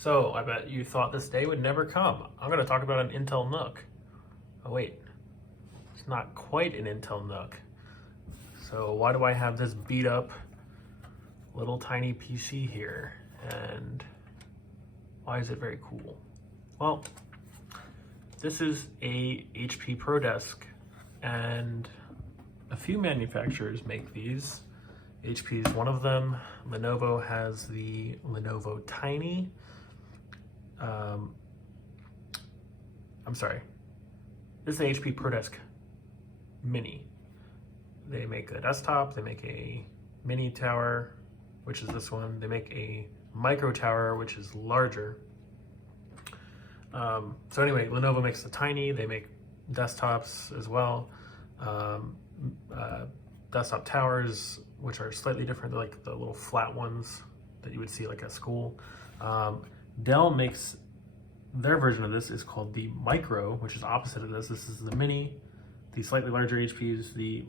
So, I bet you thought this day would never come. I'm going to talk about an Intel NUC. Oh wait, it's not quite an Intel NUC. So why do I have this beat up little tiny PC here? And why is it very cool? Well, this is a HP ProDesk, and a few manufacturers make these. HP is one of them. Lenovo has the Lenovo Tiny. I'm sorry. This is an HP ProDesk Mini. They make a desktop, they make a mini tower, which is this one. They make a micro tower, which is larger. So anyway, Lenovo makes the Tiny. They make desktops as well. Desktop towers, which are slightly different. They're like the little flat ones that you would see like at school. Dell makes their version of this is called the Micro, which is opposite of this. This is the Mini, the slightly larger HPs, the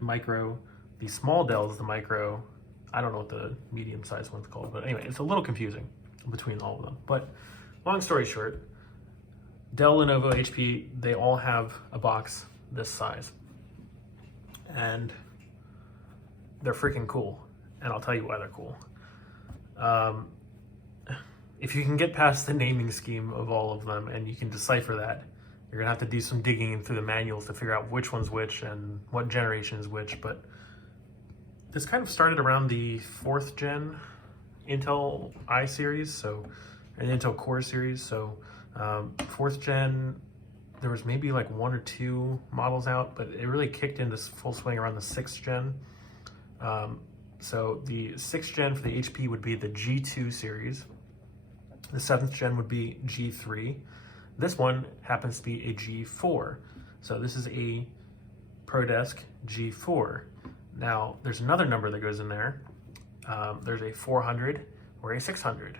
Micro, the small Dell is the Micro. I don't know what the medium-sized one's called, but anyway, it's a little confusing between all of them. But long story short, Dell, Lenovo, HP, they all have a box this size. And they're freaking cool. And I'll tell you why they're cool. If you can get past the naming scheme of all of them and you can decipher that, you're gonna have to do some digging through the manuals to figure out which one's which and what generation is which. But this kind of started around the 4th gen Intel i series, so an Intel Core series. So 4th gen, there was maybe like 1 or 2 models out, but it really kicked into full swing around the 6th gen. So the 6th gen for the HP would be the G2 series. The 7th gen would be G3. This one happens to be a G4. So this is a ProDesk G4. Now, there's another number that goes in there. There's a 400 or a 600.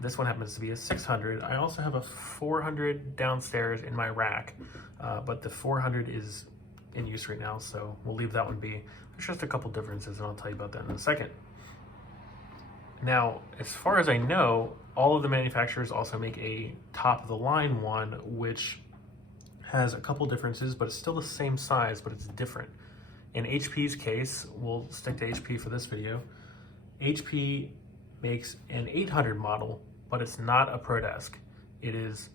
This one happens to be a 600. I also have a 400 downstairs in my rack, but the 400 is in use right now, so we'll leave that one be. There's just a couple differences, and I'll tell you about that in a second. Now, as far as I know, all of the manufacturers also make a top-of-the-line one, which has a couple differences, but it's still the same size, but it's different. In HP's case, we'll stick to HP for this video, HP makes an 800 model, but it's not a ProDesk. It is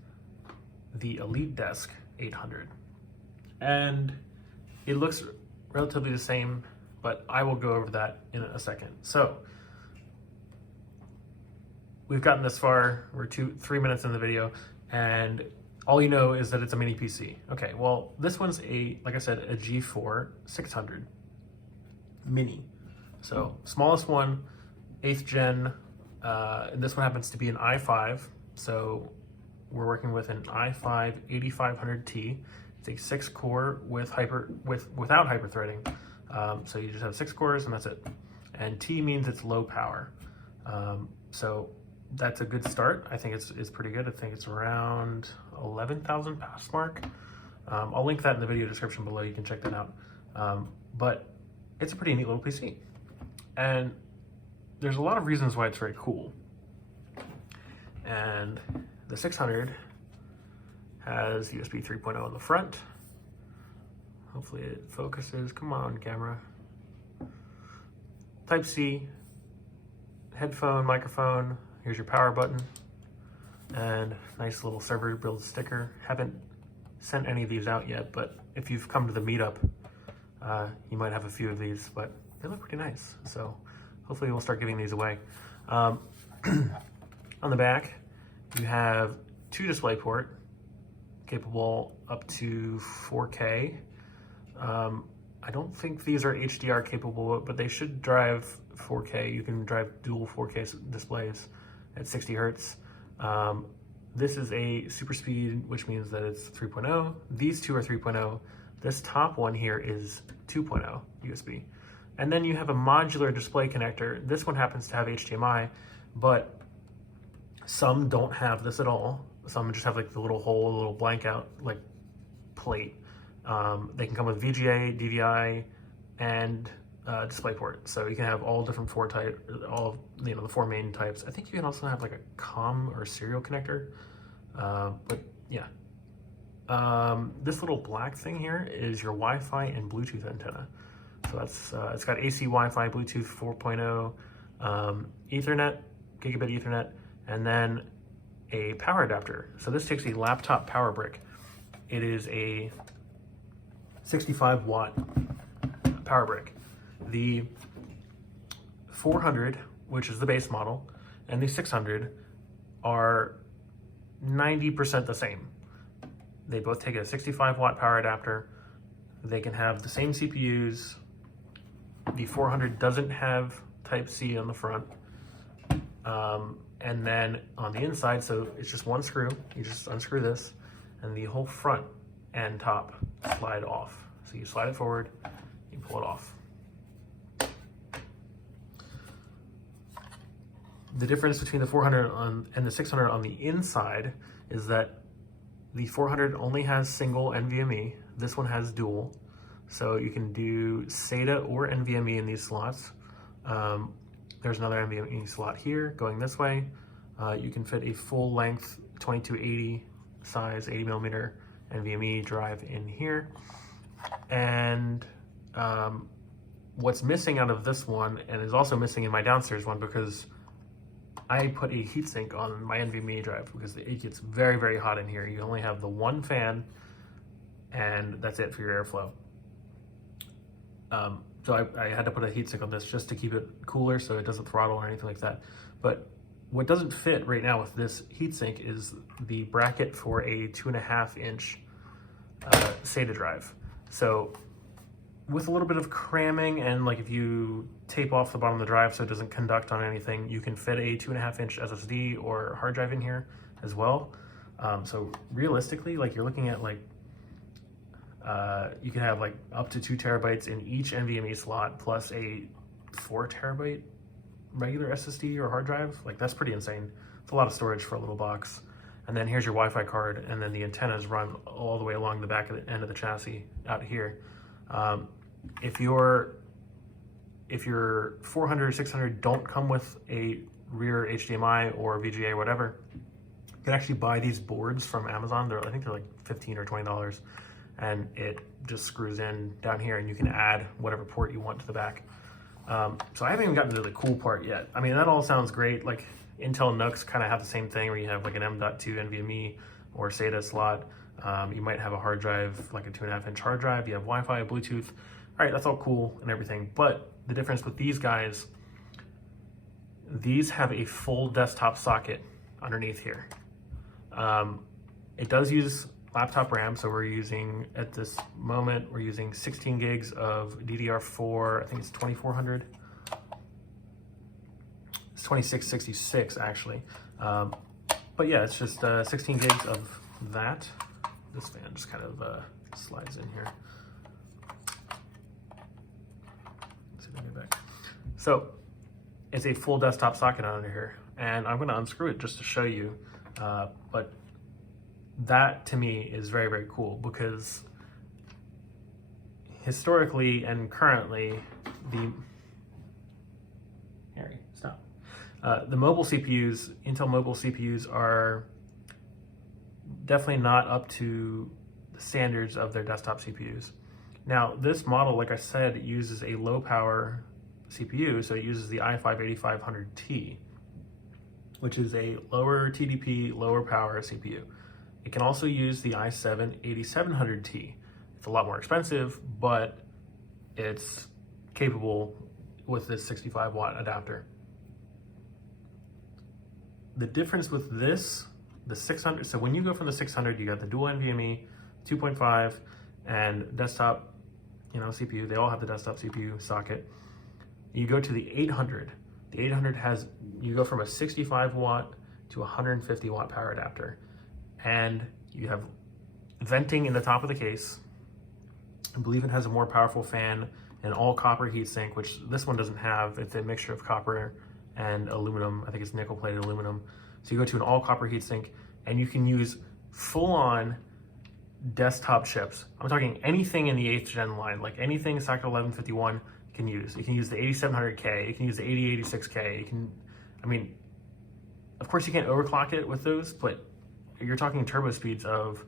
the Elite Desk 800. And it looks relatively the same, but I will go over that in a second. So, we've gotten this far, we're 3 minutes in the video, and all you know is that it's a mini PC. Okay, well, this one's like I said, a G4 600 mini. So, smallest one, 8th gen, and this one happens to be an i5, so we're working with an i5 8500T. It's a 6-core without hyper-threading. So you just have 6 cores and that's it. And T means it's low power. So that's a good start. I think it's pretty good. I think it's around 11,000 pass mark. I'll link that in the video description below. You can check that out. But it's a pretty neat little PC. And there's a lot of reasons why it's very cool. And the 600 has USB 3.0 on the front. Hopefully it focuses. Come on, camera. Type-C, headphone, microphone. Here's your power button. And nice little server build sticker. Haven't sent any of these out yet, but if you've come to the meetup, you might have a few of these, but they look pretty nice. So hopefully we'll start giving these away. On the back, you have 2 DisplayPort, capable up to 4K. I don't think these are HDR capable, but they should drive 4K. You can drive dual 4K displays at 60 Hertz. This is a super speed, which means that it's 3.0. These two are 3.0. This top one here is 2.0 USB. And then you have a modular display connector. This one happens to have HDMI, but some don't have this at all. Some just have like the little hole, a little blank out like plate. They can come with VGA, DVI, and DisplayPort. So you can have all different the 4 main types. I think you can also have like a COM or serial connector. But yeah. This little black thing here is your Wi-Fi and Bluetooth antenna. So that's it's got AC Wi-Fi, Bluetooth 4.0, Ethernet, gigabit Ethernet, and then a power adapter. So this takes a laptop power brick. It is a 65 watt power brick. The 400, which is the base model, and the 600 are 90% the same. They both take a 65 watt power adapter. They can have the same CPUs. The 400 doesn't have Type-C on the front. And then on the inside, so it's just one screw. You just unscrew this, and the whole front and top slide off. So you slide it forward, you pull it off. The difference between the 400 and the 600 on the inside is that the 400 only has single NVMe. This one has dual. So you can do SATA or NVMe in these slots. There's another NVMe slot here going this way. You can fit a full length 2280 size 80mm NVMe drive in here. And what's missing out of this one, and is also missing in my downstairs one, because I put a heatsink on my NVMe drive because it gets very, very hot in here. You only have the one fan, and that's it for your airflow. So I had to put a heatsink on this just to keep it cooler so it doesn't throttle or anything like that. But what doesn't fit right now with this heatsink is the bracket for a 2.5 inch SATA drive. So with a little bit of cramming, and like if you tape off the bottom of the drive so it doesn't conduct on anything, you can fit a 2.5 inch SSD or hard drive in here as well. So realistically, like you're looking at like, you can have like up to 2 terabytes in each NVMe slot, plus a 4 terabyte regular SSD or hard drive. Like that's pretty insane. It's a lot of storage for a little box. And then here's your Wi-Fi card, and then the antennas run all the way along the back of the end of the chassis out here. If your 400 or 600 don't come with a rear HDMI or VGA or whatever, you can actually buy these boards from Amazon. I think they're like $15 or $20, and it just screws in down here, and you can add whatever port you want to the back. So I haven't even gotten to the cool part yet. I mean, that all sounds great. Like Intel NUCs kind of have the same thing, where you have like an M.2 NVMe or SATA slot. You might have a hard drive, like a 2.5 inch hard drive. You have Wi-Fi, Bluetooth. All right, that's all cool and everything. But the difference with these guys, these have a full desktop socket underneath here. It does use laptop RAM, so we're using, at this moment, we're using 16 gigs of DDR4, I think it's 2400. It's 2666 actually. But yeah, it's just 16 gigs of that. This fan just kind of slides in here. Let's see if I can get back. So it's a full desktop socket under here, and I'm going to unscrew it just to show you. But that to me is very, very cool, because historically and currently the mobile CPUs, Intel mobile CPUs, are definitely not up to the standards of their desktop CPUs. Now, this model, like I said, uses a low power CPU, so it uses the i5-8500T, which is a lower TDP, lower power CPU. It can also use the i7-8700T. It's a lot more expensive, but it's capable with this 65 watt adapter. The difference with this, the 600, so when you go from the 600, you got the dual NVMe, 2.5, and desktop, CPU. They all have the desktop CPU socket. You go to the 800. The 800 has, you go from a 65 watt to 150 watt power adapter. And you have venting in the top of the case. I believe it has a more powerful fan, an all copper heatsink, which this one doesn't have. It's a mixture of copper and aluminum. I think it's nickel plated aluminum. So you go to an all copper heatsink, and you can use full on desktop chips. I'm talking anything in the 8th gen line, like anything socket 1151 can use. You can use the 8700K, you can use the 8086K, you can, I mean, of course you can't overclock it with those, but you're talking turbo speeds of,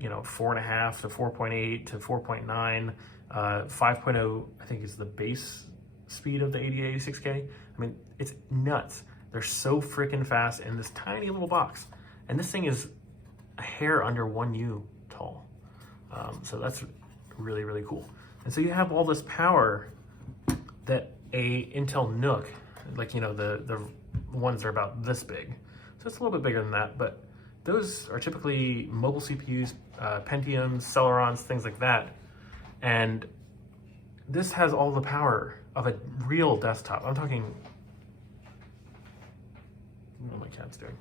4.5 to 4.8 to 4.9, 5.0, I think is the base speed of the 8086K. I mean, it's nuts. They're so freaking fast in this tiny little box. And this thing is a hair under 1U tall. So that's really, really cool. And so you have all this power that a Intel NUC, like, the ones that are about this big. So it's a little bit bigger than that, but those are typically mobile CPUs, Pentiums, Celerons, things like that. And this has all the power of a real desktop. I'm talking, what are my cats doing?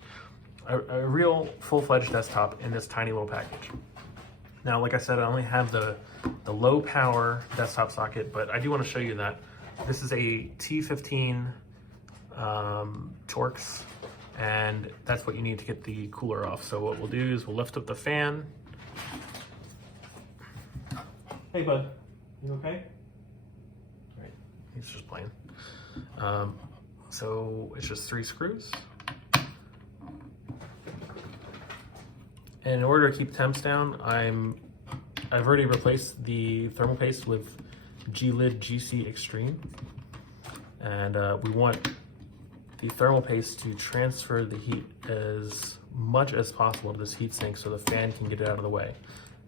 A real full-fledged desktop in this tiny little package. Now, like I said, I only have the low power desktop socket, but I do want to show you that this is a T15 Torx, and that's what you need to get the cooler off. So what we'll do is we'll lift up the fan. Hey, bud, you okay? All right, he's just playing. So it's just 3 screws. And in order to keep temps down, I've already replaced the thermal paste with G-Lid GC Extreme. And we want the thermal paste to transfer the heat as much as possible to this heat sink so the fan can get it out of the way.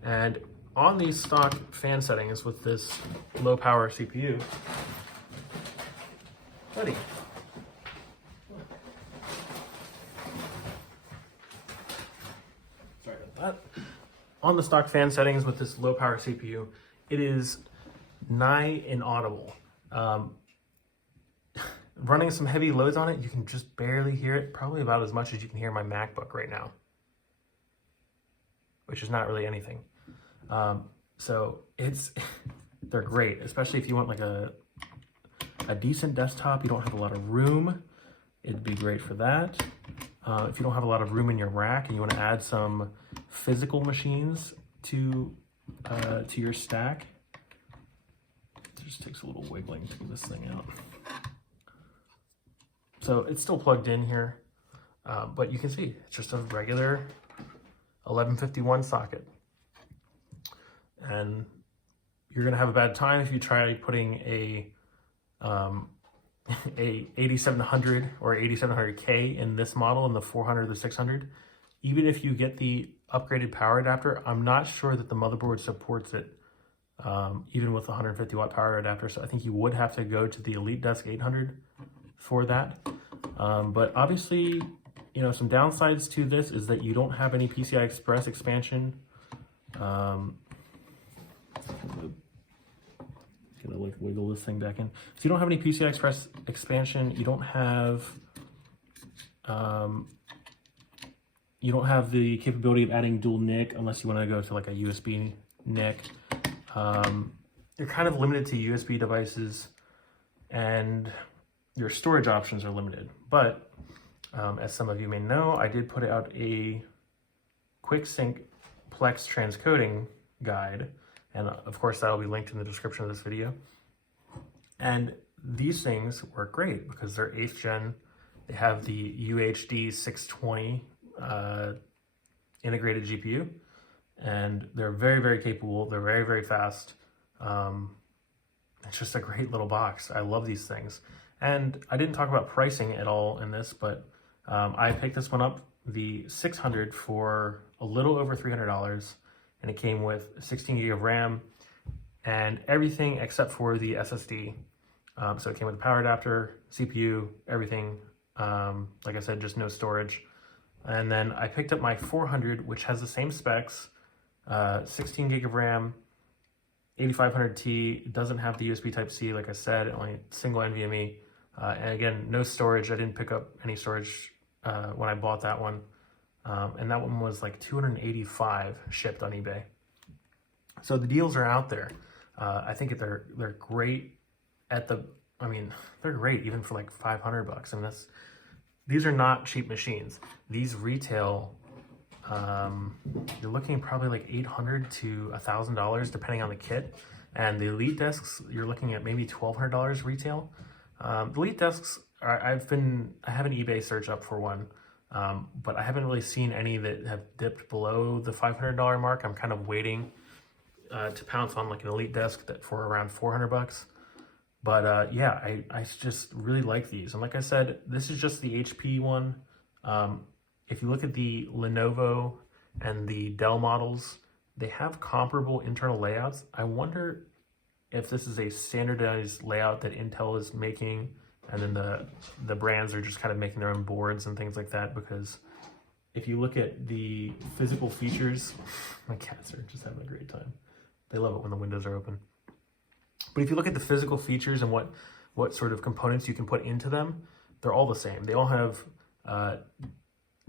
And on these stock fan settings with this low power CPU, buddy, sorry about that. On the stock fan settings with this low power CPU, it is nigh inaudible. Running some heavy loads on it, you can just barely hear it, probably about as much as you can hear my MacBook right now, which is not really anything. So they're great, especially if you want like a decent desktop, you don't have a lot of room, it'd be great for that. If you don't have a lot of room in your rack and you want to add some physical machines to your stack, it just takes a little wiggling to get this thing out. So it's still plugged in here, but you can see it's just a regular 1151 socket. And you're gonna have a bad time if you try putting a 8700 or 8700K in this model, in the 400 or the 600. Even if you get the upgraded power adapter, I'm not sure that the motherboard supports it, even with the 150 watt power adapter. So I think you would have to go to the EliteDesk 800 for that. But obviously, some downsides to this is that you don't have any PCI Express expansion. Gonna like wiggle this thing back in. So you don't have any PCI Express expansion. You don't have the capability of adding dual NIC unless you want to go to like a USB NIC. You're kind of limited to USB devices, and your storage options are limited. But as some of you may know, I did put out a quick sync Plex transcoding guide, and of course that'll be linked in the description of this video. And these things work great because they're 8th gen. They have the UHD 620 integrated GPU, and they're very, very capable. They're very, very fast. It's just a great little box. I love these things. And I didn't talk about pricing at all in this, but I picked this one up, the 600, for a little over $300, and it came with 16 gig of RAM and everything except for the SSD. So it came with a power adapter, CPU, everything. Like I said, just no storage. And then I picked up my 400, which has the same specs, 16 gig of RAM, 8500T, doesn't have the USB Type-C, like I said, only single NVMe. And again, no storage. I didn't pick up any storage when I bought that one. And that one was like $285 shipped on eBay. So the deals are out there. I think they're great they're great even for like $500. I mean, these are not cheap machines. These retail, you're looking probably like $800 to $1,000 depending on the kit. And the Elite desks, you're looking at maybe $1,200 retail. The Elite desks, I have an eBay search up for one, but I haven't really seen any that have dipped below the $500 mark. I'm kind of waiting to pounce on like an Elite desk that for around $400. But yeah, I just really like these. And like I said, this is just the HP one. If you look at the Lenovo and the Dell models, they have comparable internal layouts. I wonder if this is a standardized layout that Intel is making, and then the brands are just kind of making their own boards and things like that. Because if you look at the physical features, my cats are just having a great time. They love it when the windows are open. But if you look at the physical features and what sort of components you can put into them, they're all the same. They all have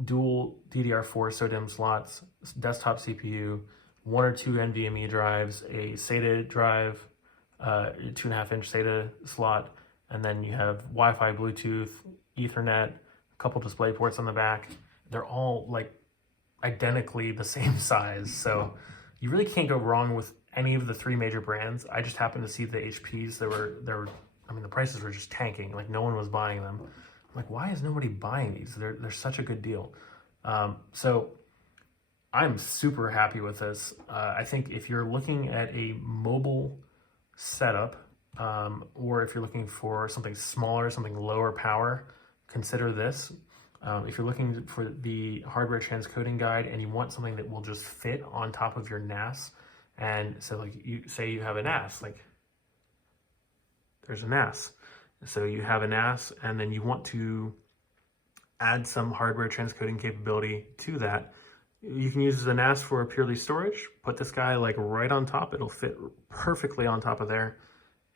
dual DDR4 SODIMM slots, desktop CPU, 1 or 2 NVMe drives, a SATA drive, 2.5-inch SATA slot, and then you have Wi-Fi, Bluetooth, Ethernet, a couple display ports on the back. They're all like identically the same size, so you really can't go wrong with any of the 3 major brands. I just happened to see the HPs that were I mean, the prices were just tanking. Like, no one was buying them. I'm like, why is nobody buying these? They're such a good deal. So I'm super happy with this. I think if you're looking at a mobile setup, or if you're looking for something smaller, something lower power, consider this. If you're looking for the hardware transcoding guide and you want something that will just fit on top of your NAS, and so like you say you have a NAS, like there's a NAS. So you have a NAS and then you want to add some hardware transcoding capability to that. You can use the NAS for purely storage. Put this guy like right on top. It'll fit perfectly on top of there.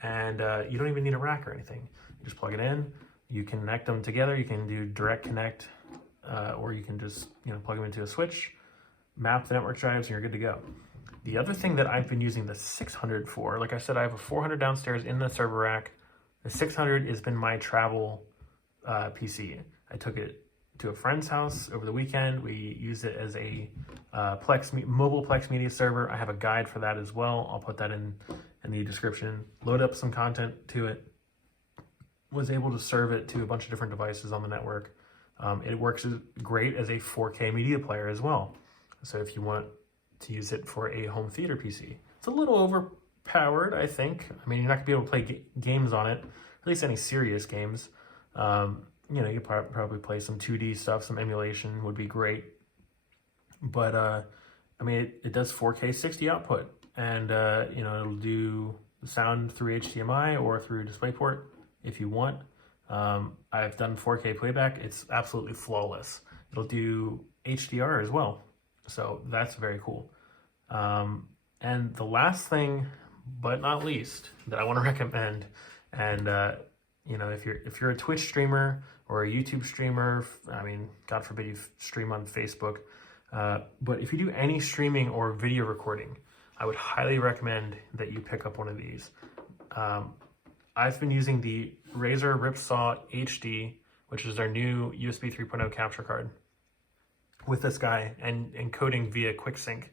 And you don't even need a rack or anything. You just plug it in. You can connect them together. You can do direct connect, or you can just plug them into a switch, map the network drives, and you're good to go. The other thing that I've been using the 600 for, like I said, I have a 400 downstairs in the server rack. The 600 has been my travel PC. I took it to a friend's house over the weekend. We used it as a mobile Plex media server. I have a guide for that as well. I'll put that in the description. Load up some content to it. Was able to serve it to a bunch of different devices on the network. It works great as a 4K media player as well. So if you want to use it for a home theater PC, it's a little overpowered, I think. I mean, you're not gonna be able to play games on it, at least any serious games. You probably play some 2D stuff, some emulation would be great. But I mean, it does 4K 60 output, and it'll do sound through HDMI or through DisplayPort if you want. I've done 4K playback. It's absolutely flawless. It'll do HDR as well, so that's very cool. And the last thing, but not least, that I want to recommend, and if you're a Twitch streamer or a YouTube streamer, I mean, God forbid you stream on Facebook, but if you do any streaming or video recording, I would highly recommend that you pick up one of these. I've been using the Razer Ripsaw HD, which is their new USB 3.0 capture card, with this guy and encoding via QuickSync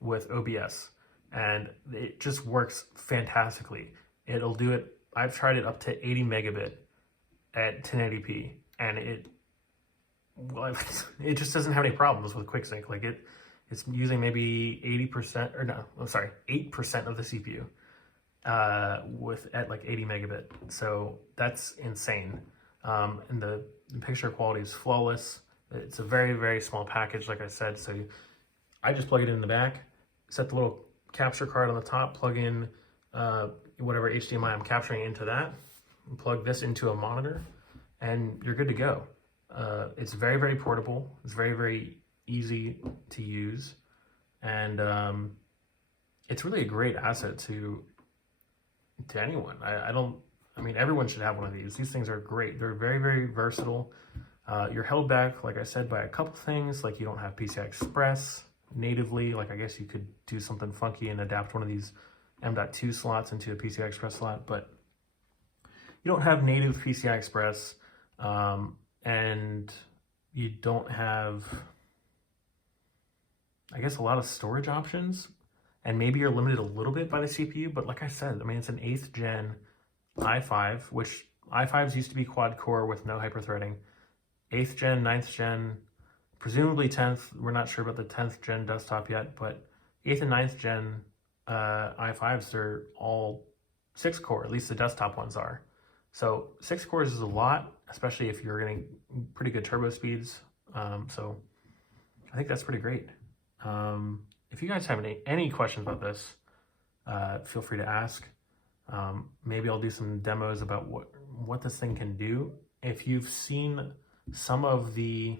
with OBS, and it just works fantastically. It'll do it. I've tried it up to 80 megabit at 1080p, and it just doesn't have any problems with QuickSync. Like it's using maybe 80% or no, I'm sorry, 8% of the CPU at like 80 megabit. So that's insane. And the picture quality is flawless. It's a very, very small package, like I said. So I just plug it in the back, set the little capture card on the top, plug in whatever HDMI I'm capturing into that, and plug this into a monitor, and you're good to go. It's very, very portable. It's very, very easy to use, and it's really a great asset to anyone. I mean, everyone should have one of these. These things are great. They're very, very versatile. You're held back, like I said, by a couple things, like you don't have PCI Express natively. Like, I guess you could do something funky and adapt one of these M.2 slots into a PCI Express slot, but you don't have native PCI Express, and you don't have, I guess, a lot of storage options. and maybe you're limited a little bit by the CPU, but like I said, I mean, it's an 8th gen i5, which i5s used to be quad core with no hyperthreading. 8th gen, 9th gen, presumably 10th. We're not sure about the 10th gen desktop yet, but 8th and 9th gen i5s, they're all 6 core, at least the desktop ones are. So 6 cores is a lot, especially if you're getting pretty good turbo speeds. So I think that's pretty great. If you guys have any questions about this, feel free to ask. Maybe I'll do some demos about what this thing can do. If you've seen some of the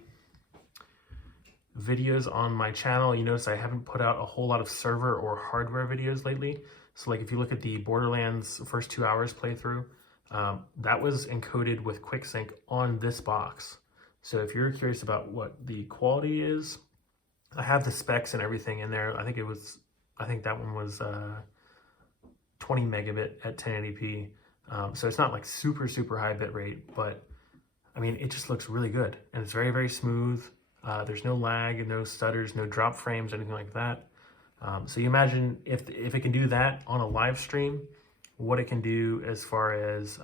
videos on my channel, you notice I haven't put out a whole lot of server or hardware videos lately. So like if you look at the Borderlands first 2 hours playthrough, that was encoded with QuickSync on this box. So if you're curious about what the quality is, I have the specs and everything in there. I think that one was 20 megabit at 1080p. So it's not like super high bit rate, but I mean, it just looks really good, and it's very smooth. There's no lag, no stutters, no drop frames, anything like that. So you imagine if it can do that on a live stream, what it can do as far as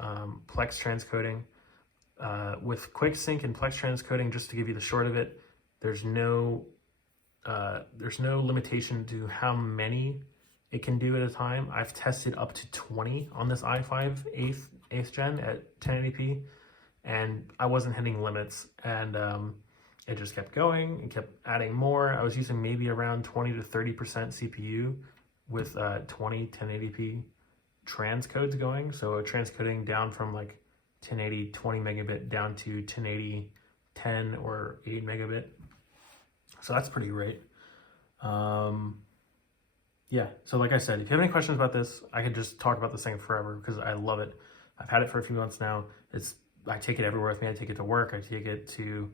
Plex transcoding. With QuickSync and Plex transcoding, just to give you the short of it, there's no limitation to how many it can do at a time. I've tested up to 20 on this i5 8th gen at 1080p, and I wasn't hitting limits, and it just kept going and kept adding more. I was using maybe around 20 to 30% CPU with 20 1080p transcodes going. So transcoding down from like 1080 20 megabit down to 1080 10 or 8 megabit. So that's pretty great. Yeah, so like I said, if you have any questions about this, I could just talk about this thing forever because I love it. I've had it for a few months now. I take it everywhere with me. I take it to work. I take it to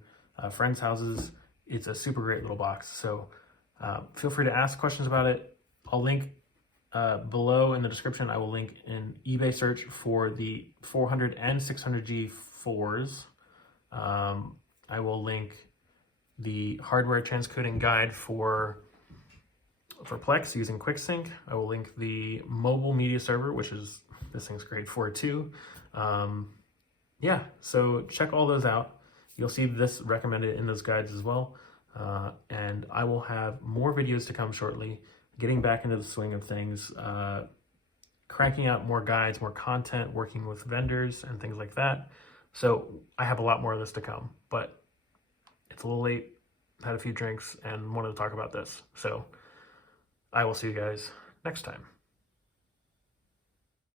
friends' houses. It's a super great little box. So feel free to ask questions about it. I'll link below in the description. I will link an eBay search for the 400 and 600G 4s. I will link the hardware transcoding guide for Plex using QuickSync. I will link the mobile media server, which is, this thing's great for it too. Yeah, so check all those out. You'll see this recommended in those guides as well. And I will have more videos to come shortly, getting back into the swing of things, cranking out more guides, more content, working with vendors and things like that. So I have a lot more of this to come, but it's a little late, had a few drinks and wanted to talk about this. So I will see you guys next time.